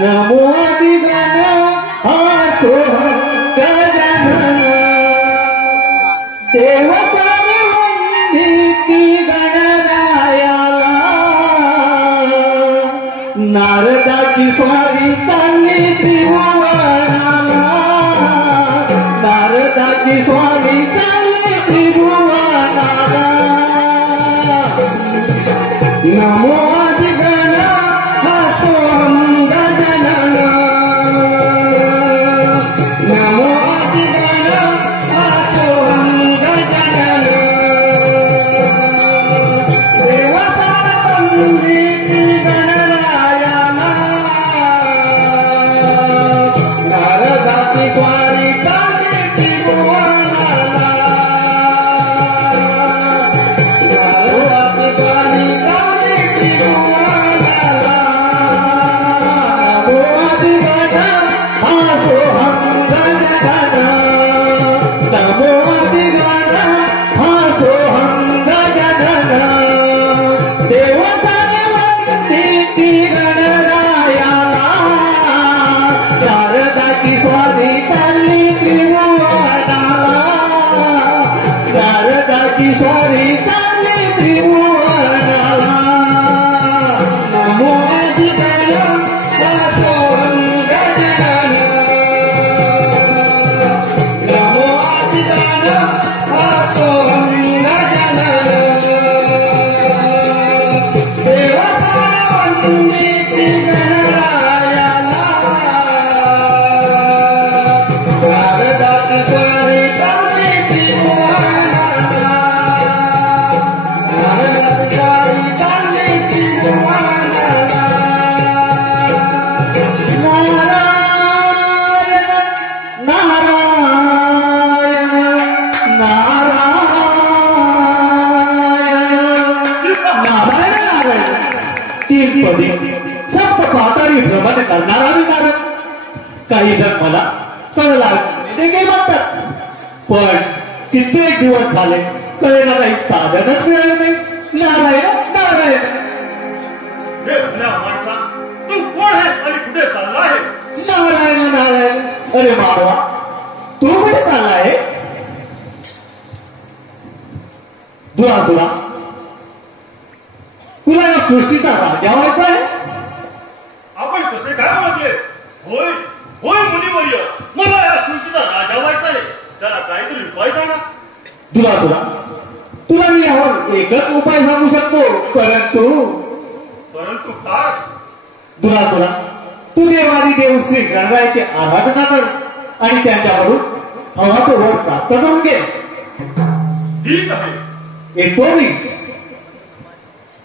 नमो दिगण आसो गजानन देव सारे वंदिती गणरायाला नारदाची स्वारी चालली त्रिभुवनाला नारदाची स्वारी चालली त्रिभुवनाला नमो दिगण आसो गजानन नमो दिगण आसो गजानन देव सारे वंदिती गणरायाला नारदाची स्वारी चालली त्रिभुवनाला नारदाची स्वारी चालली त्रिभुवनाला नमो दिगण आसो गजानन नमो दिगण आसो गजानन देव सारे वंदिती गणरायाला नारदाची स्वारी चालली त्रिभुवनाला नारदाची स्वारी चालली त्रिभुवनाला नमो दिगण आसो गजानन नमो दिगण आसो गजानन देव सारे वंदिती गणरायाला नारदाची स्वारी चालली त्रिभुवनाला नारदाची स्वारी चालली त्रिभुवनाला नारायण नारायण नारायण नारायण तीन पदी सप्त पाताळी भ्रमण करणारा विकार काही जण मला कळला देखील म्हणतात पण कित्येक दिवस झाले कळेला काही साधनच मिळालं नाही नारायण नारायण हे भल्या माणसा तू कोण आहे आणि कुठे चालला आहे नारायण नारायण अरे मानवा तू कुठे चालला आहे दुरासुरा तुला या सृष्टीचा राजा व्हायचा आहे आपण कसे काय म्हटले होय होय मुनिवर्य मला या सृष्टीचा राजा व्हायचा आहे त्याला काहीतरी उपाय सांगा दुरासुरा तुला मी यावर एकच उपाय सांगू शकतो परंतु काय दुरासुरा तू देवादी देव श्री गणरायाची आराधना कर आणि त्यांच्याकडून हवा तो वर प्राप्त करून घे ठीक आहे येतो मी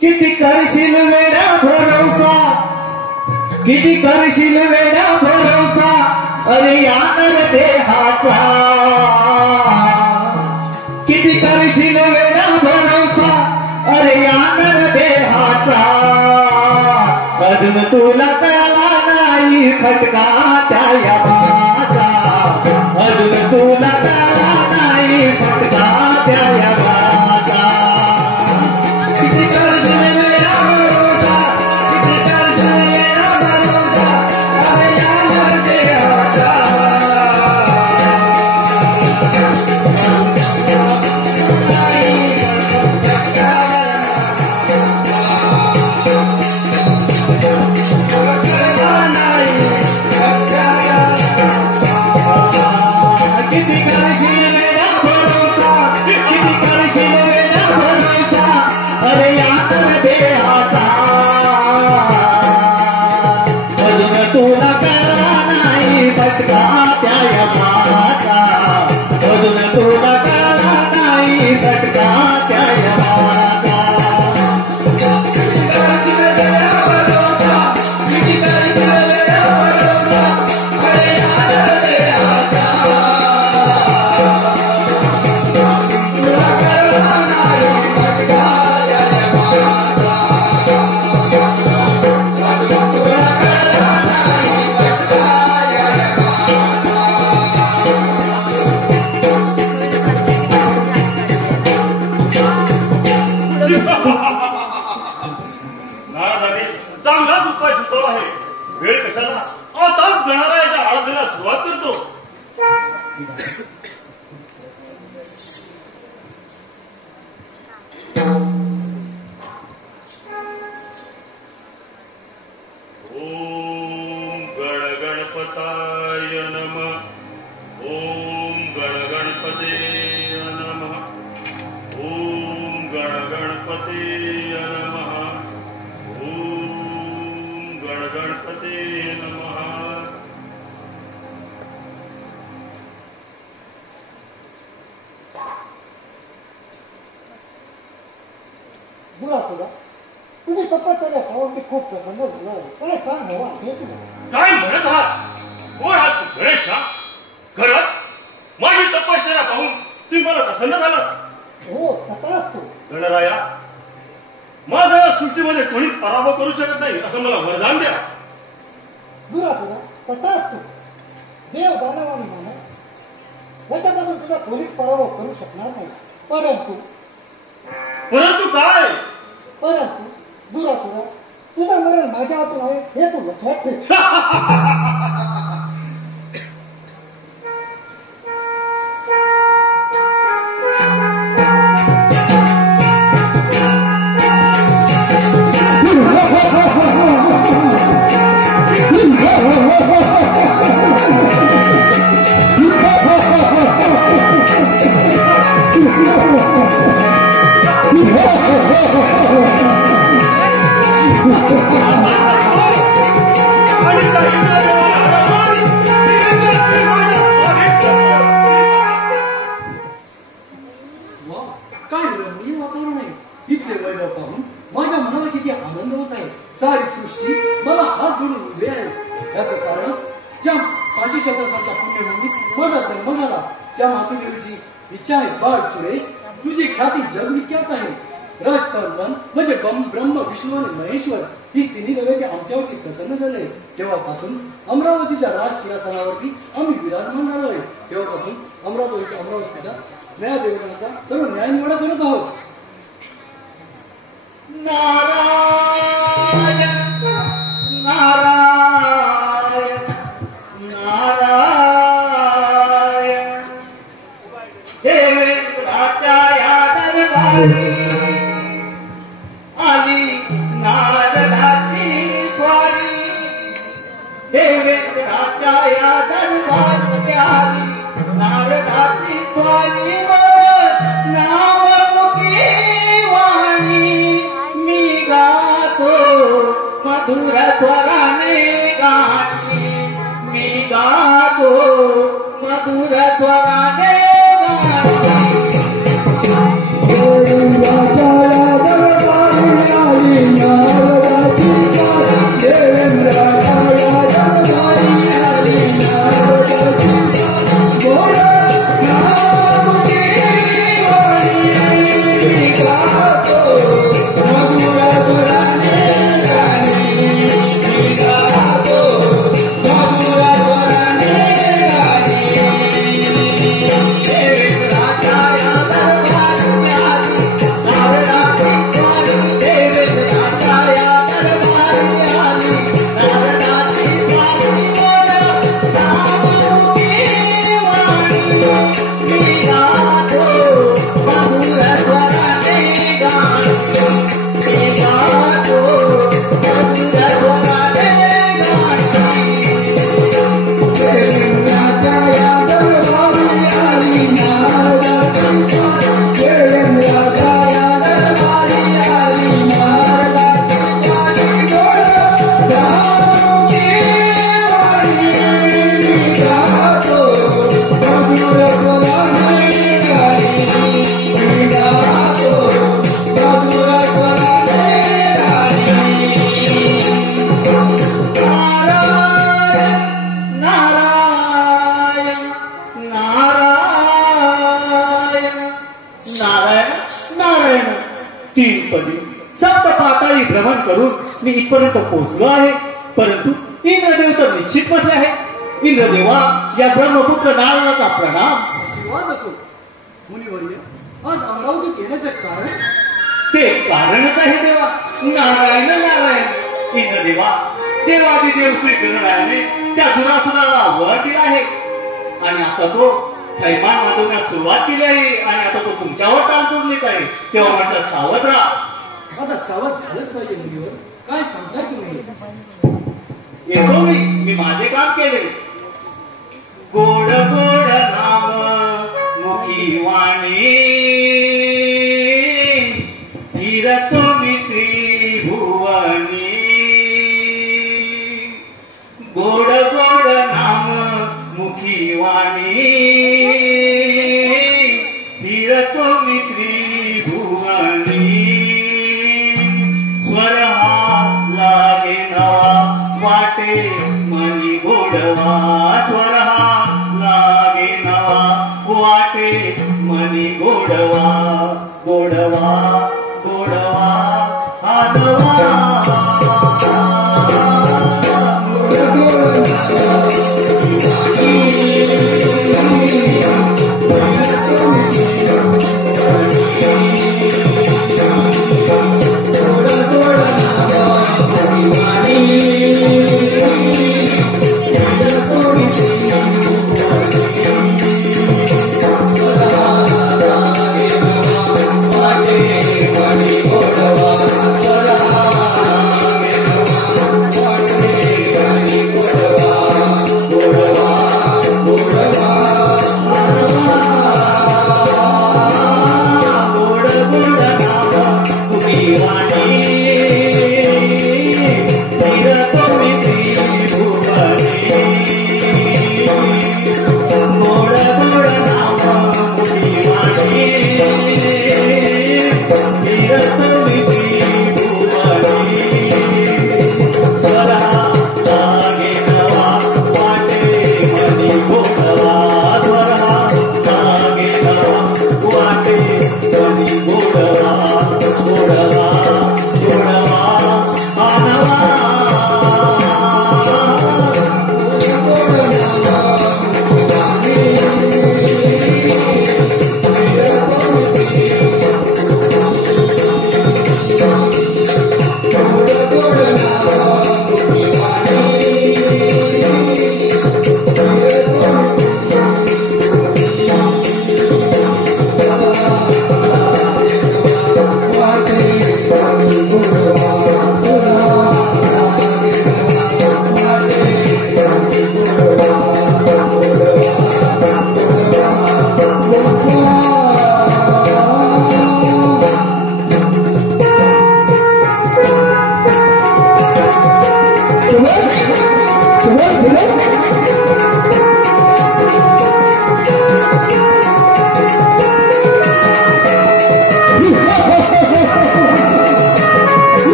किती करशील वेडा भरवसा किती करशील वेडा भरवसा अरे यानर देहाचा किती करशील वेडा भरवसा अरे यानर देहाचा अजून तुला कळला नाही खटका त्या यमाचा अजून तुला कळला नाही खटका त्या यमाचा किती करशील वेडा भरवसा किती करशील वेडा भरवसा अरे यानर देहाचा किती करशील वेडा भरवसा किती करशील वेडा भरवसा अरे यानर देहाचा अजून तुला कळला नाही फटका त्या यमाचा अजून तुला कळला नाही फटका त्या यमाचा किती करशील वेडा भरवसा किती करशील वेडा भरवसा अरे यानर देहाचा तुला कळला नाही फटका त्या यमाचा तुला कळला नाही फटका त्या यमाचा चांगलाच उपाय सुचवला आहे. वेळ कशाला, आताच गणरायाच्या आराधनेला सुरुवात करतो. ओम गणगणपताय नमः. ओम गणगणपते नमः. ओम गणगणपते नमः. ओम गणगणपते नमः. तुला तुझी तपश्चर्या पाहून मी खूप प्रसन्न झालो. मला काम हवा हे तुला काय म्हणत आहात? कोण आहात गणेश? खरंच माझी तपश्चर्या पाहून तुम्ही मला प्रसन्न झाला? हो सकाळच तू गणराया, माझा सृष्टीमध्ये कोणीच पराभव करू शकत नाही असं मला वरदान द्या. तुला सकाळच तू देव दानवानी म्हणा याच्यापासून तुझा कोणीच पराभव करू शकणार नाही. परंतु काय? परंतु दुरासुरा तुझं मरण माझ्या हातून आहे हे तू लक्षात ठेव. काय रमणीय वातावरण आहे. इथले वैभव पाहून माझ्या मनाला किती आनंद होत आहे. सारी सृष्टी मला हात जोडून उभे आहे. याचं कारण ज्या काशी क्षेत्रासारख्या पुण्यभूमीत माझा जन्म झाला त्या मातृदेवीची इच्छा आहे. बाळ सुरेश, तुझी ख्याती जगविख्यात आहे. राजतर्मन म्हणजे ब्रह्म विष्णू आणि महेश्वर ही तिन्ही दैवते आमच्यावरती प्रसन्न झाले. तेव्हापासून अमरावतीच्या राजसिंहासनावरती आम्ही विराजमान झालो आहे. तेव्हापासून अमरावतीच्या न्यायदेवतांचा सर्व न्यायनिवाडा करत आहोत. नारायण नारायण नारायण देवेंद्राच्या या दरबारी आली नारदाची स्वारी. देवेंद्राच्या या दरबारी आली नारदाची स्वारी. नावमुखी वाणी मी गातो मधुर स्वराने गाणी. मी गातो मधुर स्वराने भ्रमण करून मी इथपर्यंत पोहोचलो आहे. परंतु इंद्रदेव तर निश्चित बसले आहे. इंद्रदेवा, या ब्रह्मपुत्र नारायणाचा प्रणाम. आशीर्वाद असो. मुनिवर्य, आज अमरावतीत येण्याचे कारण? ते कारणच आहे देवा. नारायण नारायण. इंद्र देवा देवादी देव श्रीकृष्णाने त्या दुरासुराला वर दिला आहे आणि आता तो थैमान वाजवण्यास सुरुवात केली आहे आणि आता तो तुमच्यावर ताण तोडलीत आहे. तेव्हा म्हटलं सावध राहा. आता सावध झालंच पाहिजे मुलीवर. काय सांगताय तुम्ही? येतो मी माझे काम केले. गोड गोड नाम मुखी वाणी फिरतो मी त्रिभुवनी. गोड गोड नाम मुखी वाणी फिरतो मी त्रिभुवनी. स्वर हा लागे नवा वाटे मनी गोडवा. स्वर हा लागे नवा वाटे मनी गोडवा. गोडवा गोडवा आदवा.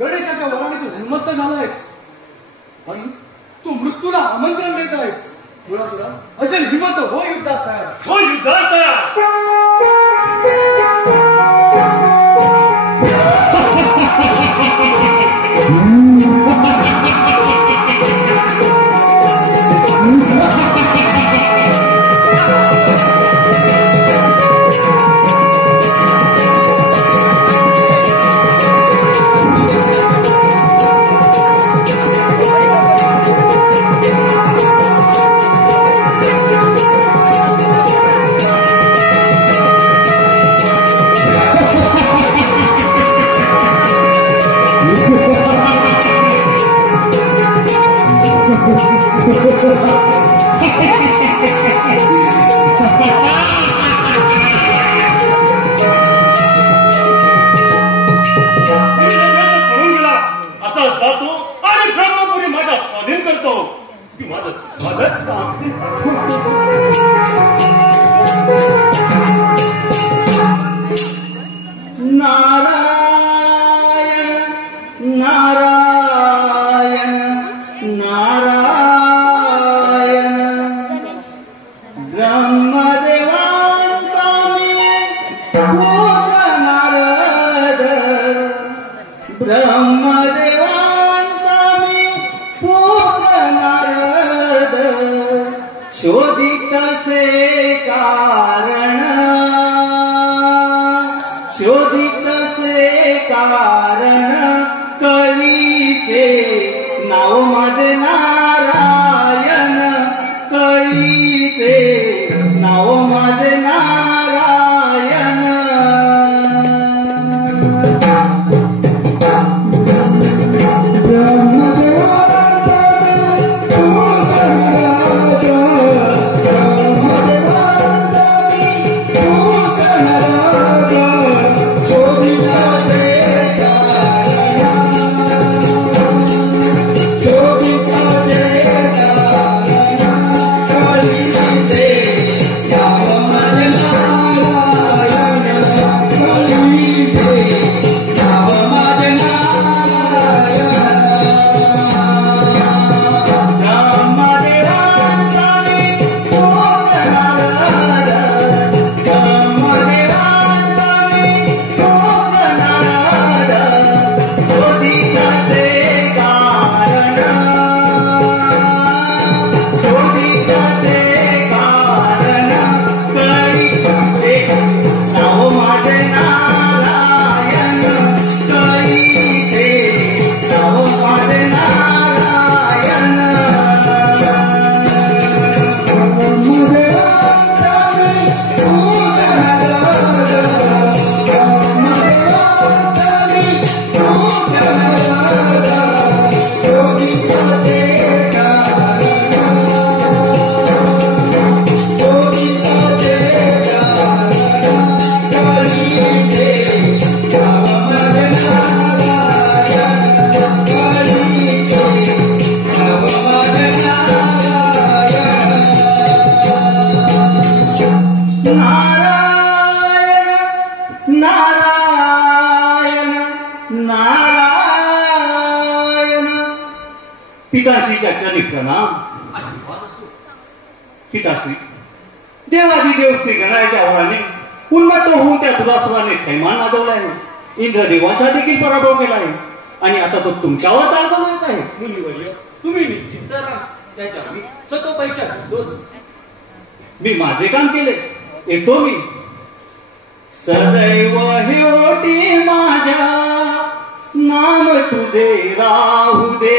गणेशाच्या वराने तू उन्मत्त झालायस आणि तू मृत्यूला आमंत्रण देत आहेस. तुला असेल हिंमत हो युद्धात तयार. हो युद्धात तयार. शोधितसे कारण कळीचे नाव माझे नारायण कळीचे नाव माझे नारायण पिताश्रीच्या चरणी प्रणाम. पिताश्री देवादिदेव श्री गणाच्या वराने उन्मत्त होऊन त्या दुरासुराने थैमान माजवला आहे. इंद्रदेवाचा देखील पराभव केला आहे आणि आता तो तुमच्यावर तारखा येत आहे. मुनिवर्य तुम्ही निश्चित राहा त्याच्या मी सतोपैच्या मी माझे काम केले येतो मी. सदैव हे ओटी माझ्या नाम तुझे राहू दे.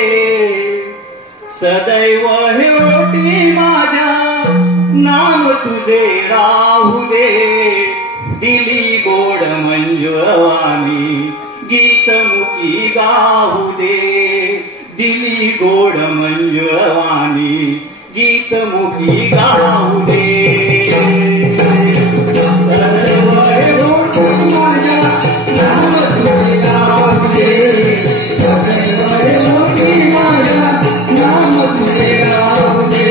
सदैव हे ओटी माझ्या नाम तुझे राहू दे. दिली गोड मंजुळवाणी गीतमुखी गाऊ दे. दिली गोड मंजुळवाणी गीतमुखी गाऊ दे. सदैव हे ओटी माझ्या नाम तुझे राहू दे. सदैव हे ओटी माझ्या नाम तुझे राहू दे.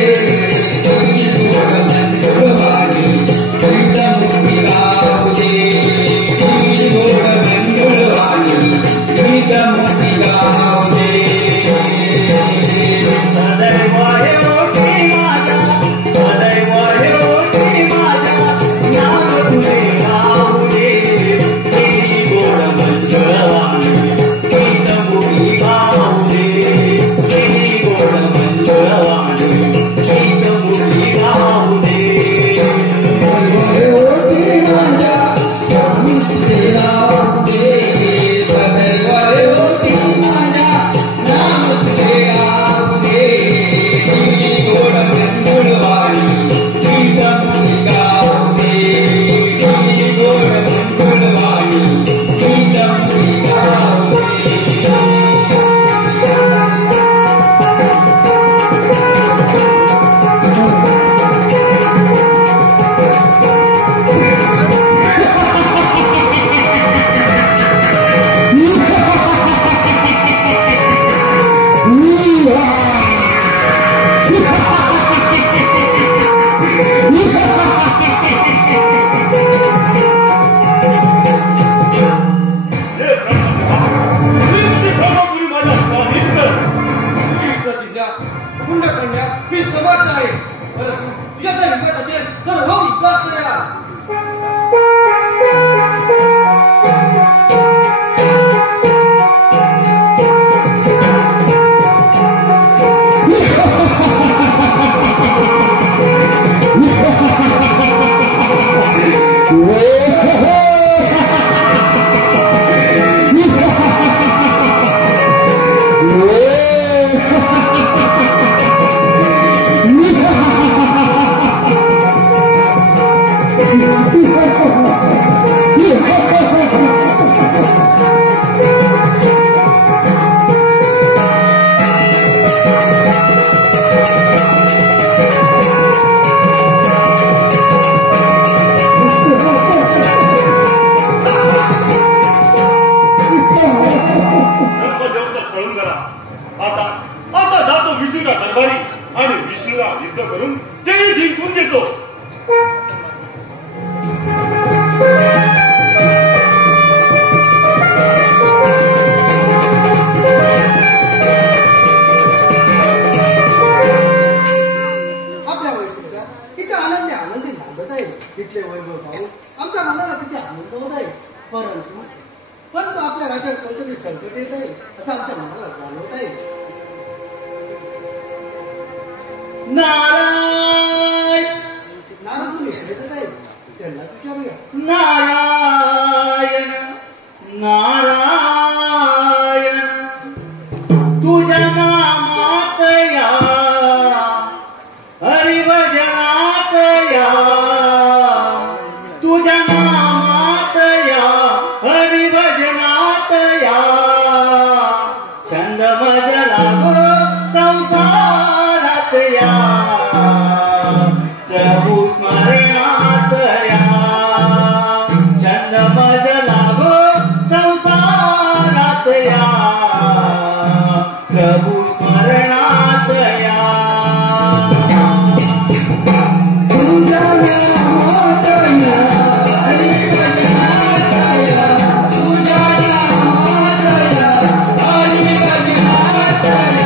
सदैव हे ओटी माझ्या सदैव हे परंतु आपल्या राज्यात कोणतरी संकट येत आहे असं आमच्या मनाला जाणवत आहे. नारायण तुम्ही खेळतच आहे त्यांना विचारूया. नारायण नारायण तुझ्या नामात या हरिभजनात या तुझ्या नामात या हरिभजनात या छंद मज लागो संसारात या प्रभू स्मरणात या छंद मज लागो संसारात या प्रभू स्मरणात या तुझ्या नामात या हरिभजनात या तुझ्या नामात या हरिभजनात या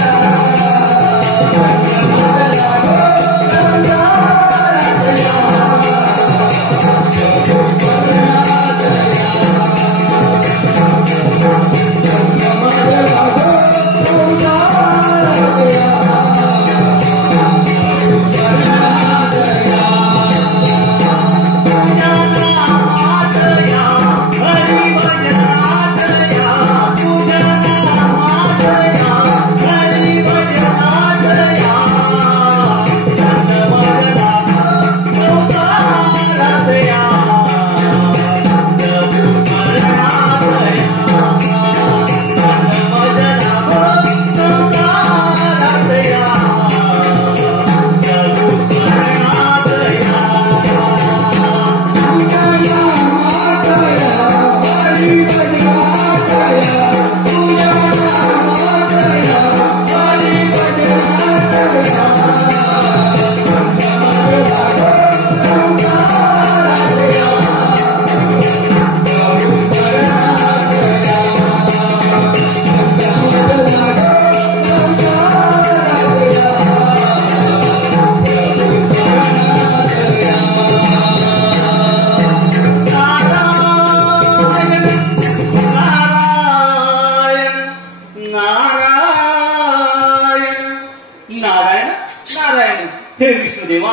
हे विष्णुदेवा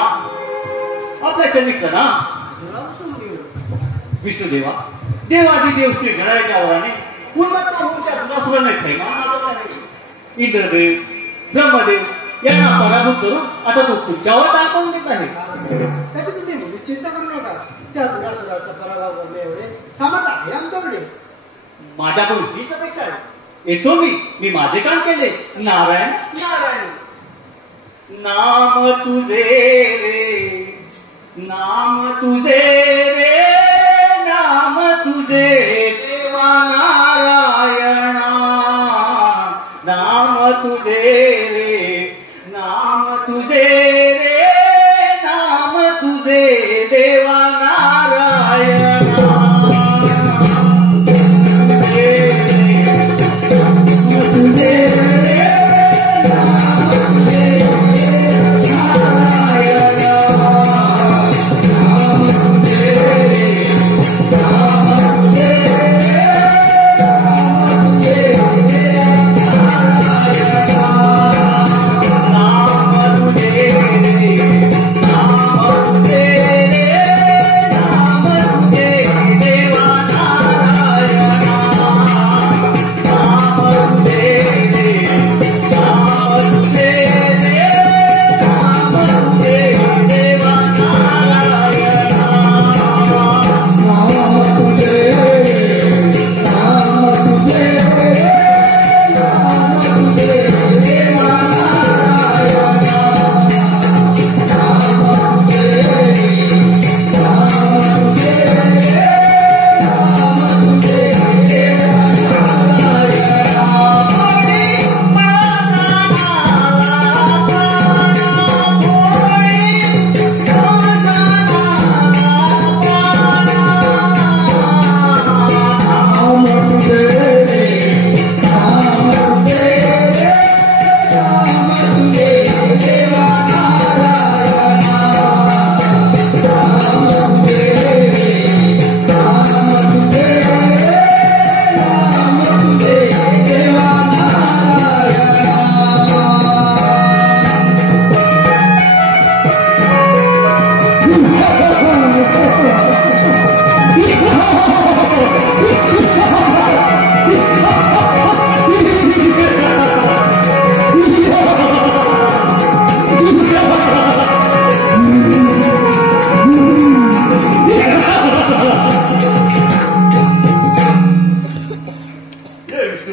आपल्या चरित्र ना विष्णुदेवा देवादिदेव श्री गणाच्या वराने उन्मत्त होऊन त्या सुरासुराने थैमान माजवला आहे. इंद्रदेव ब्रह्मदेव यांना पराभूत करून आता तो तुमच्यावर दाखवून देत आहे. त्याची तुम्ही चिंता करू नका. त्या दुरासुराचा पराभव करणे एवढे सामर्थ्य आहे आमच्याकडे. माझ्याकडून हीच अपेक्षा आहे. येतो मी माझे काम केले. नारायण नारायण नाम तुझे रे नाम तुझे रे नाम तुझे देवा नारायणा नाम तुझे रे नाम तुझे रे नाम तुझे देवा नारायणा तुझे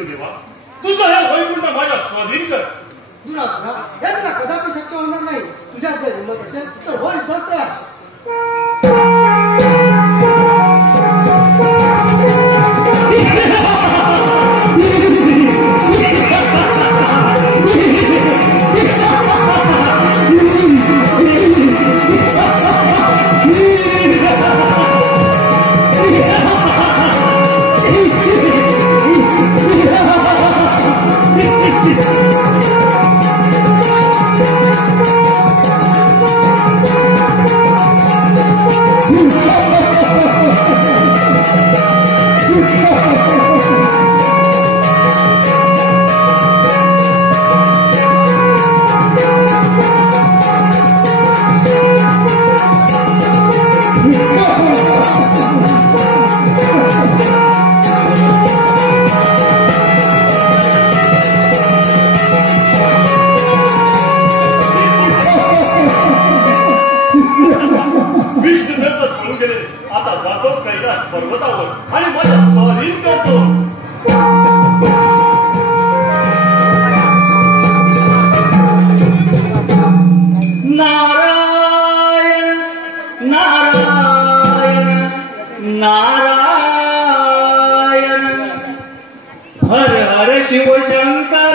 देवा तुझं हे वैकुंठ माझ्या स्वाधीन कर. दुरासुरा हे तुला कदापि शक्य होणार नाही. तुझ्या जर हिंमत असेल तर होईल जास्त. आता जातो कैलास पर्वतावर आणि माझ्या स्वाधीन करतो. नारायण नारायण नारायण हर हर शिवशंकर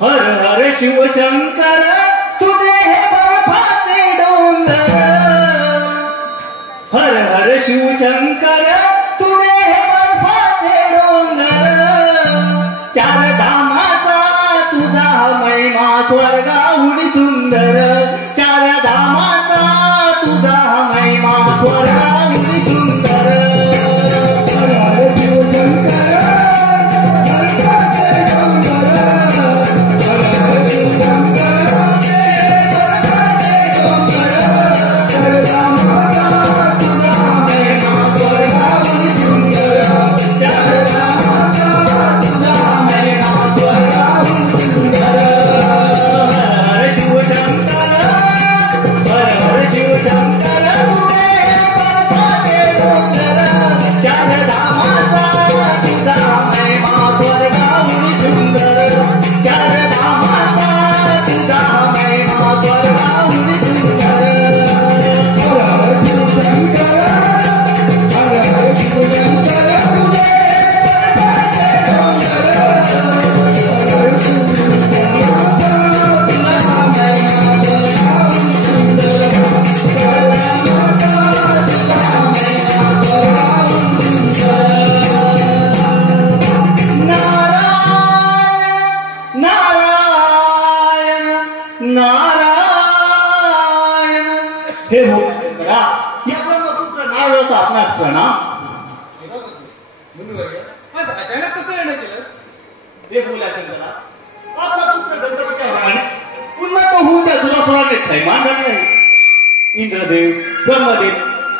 हर हर शिवशंकर तुझे हे बर्फाचे डोंगर हर हर शिवशंकर तुझे हे बर्फाचे डोंगर चार धामाचा तुझा महिमा स्वर्गाहून सुंदर चार धामाचा तुझा महिमा स्वर्गाहून सुंदर हर हर शिवशंकर हे हो करा या ब्रह्मपुत्र नारदाचा आपणास प्रणाम. आज अचानक कसं येणं केलं? हे बोला शंकरा आपला पुत्र गणपतीच्या वराने पुन्हा तो होऊन त्या दुरासुराने थैमान घातले. इंद्रदेव ब्रह्मदेव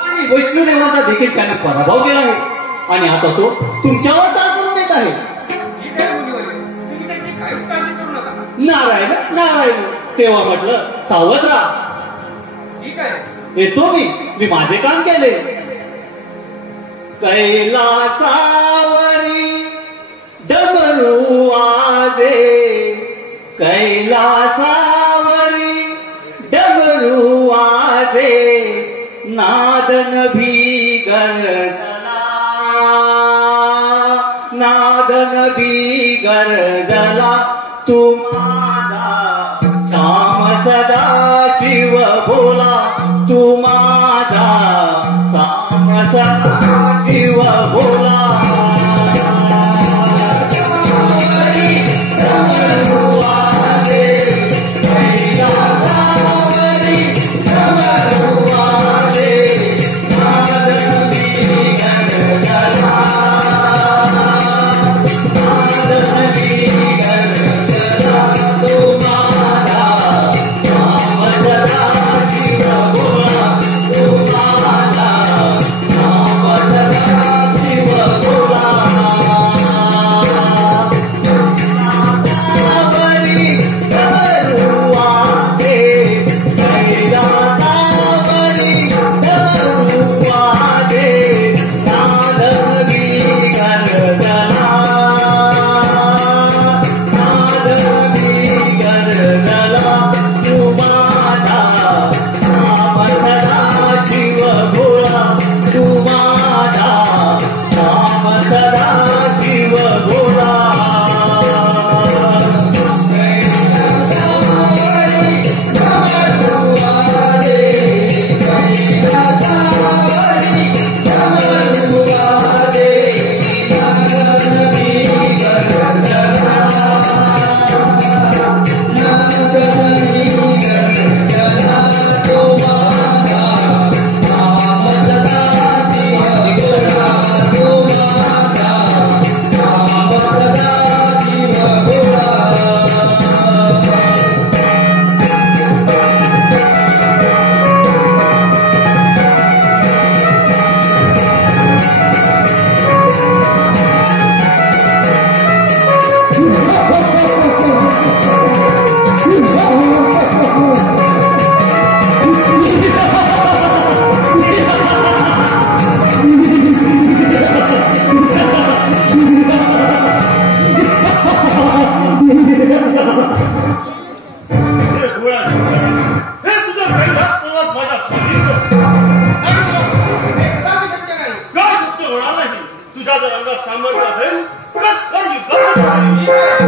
आणि वैष्णुदेवाचा देखील त्याने पराभव केला आहे आणि आता तो तुमच्यावर चालून येत आहे. ठीक आहे मुनिवर्य, तुम्ही त्याची काहीच काळजी करू नका. नारायण नारायण तेव्हा म्हटलं सावध राहा. ठीक आहे. येतो मी माझे काम केले. कैलासावरी डमरू वाजे कैलासावरी डमरू वाजे नादन भीगरजला नादन भीगरजला तू माझा श्याम सदा शिव भोला तू माझा श्याम सदा शिव भोला Shiva Bola, तुझ्या जर अंगात सामर्थ्य असेल तर युद्ध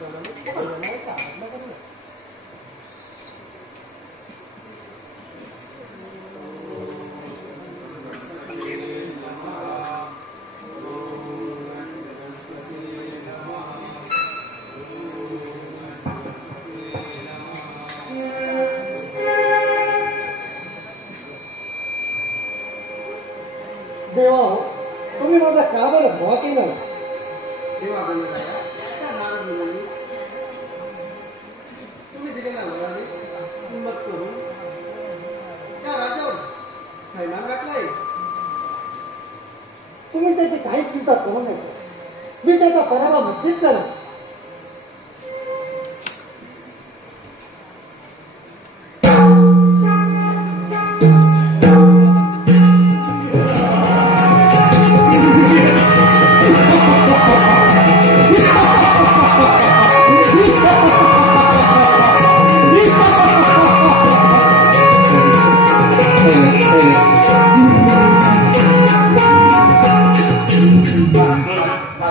कळवले त्याला येण्याचा आनंद करूया. देवा हो, तुम्ही माझा का बरं भवा केला? तेव्हा गणराया त्या नारद मुलांनी तुम्ही दिलेल्या वराने हिंमत करून त्या राजावर थैमान गाठलाय. तुम्ही त्याची काहीच चिंता करू नये. मी त्याचा पराभव नक्कीच करेन.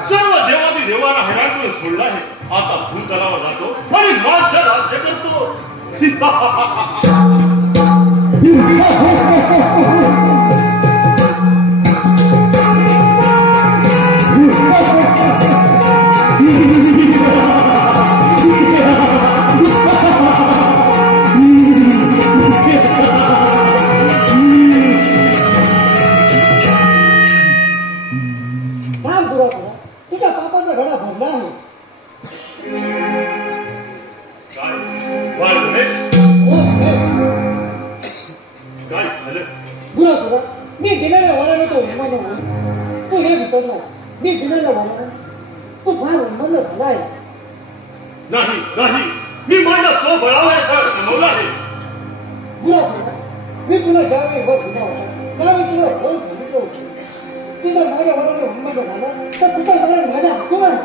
सर्व देवादी देवाला हैराण करून सोडला आहे. आता भूतलावर जातो आणि माझं राज्य करतो. थांब दुरात्मा, तुझ्या पापाचा घडा भरला आहे. काय बाळ गणेश, हो, हे. काय झालं? दुरात्मा, मी दिलेल्या वराने तो उन्माद होईल. तू हे विसरला. मी दिलेल्या वराने तू फार उन्माद झाला आहे. नाही नाही, मी माझ्या स्वबळावर सगळं कमवलं आहे. दुरात्मा, मी तुला ज्यावेळी वर दिला होता त्यावेळी तुला घेऊन सांगितलं होतं. तू जर माझ्या वराने उन्माद झाला तर तुझा वरण माझ्या हातून आहे.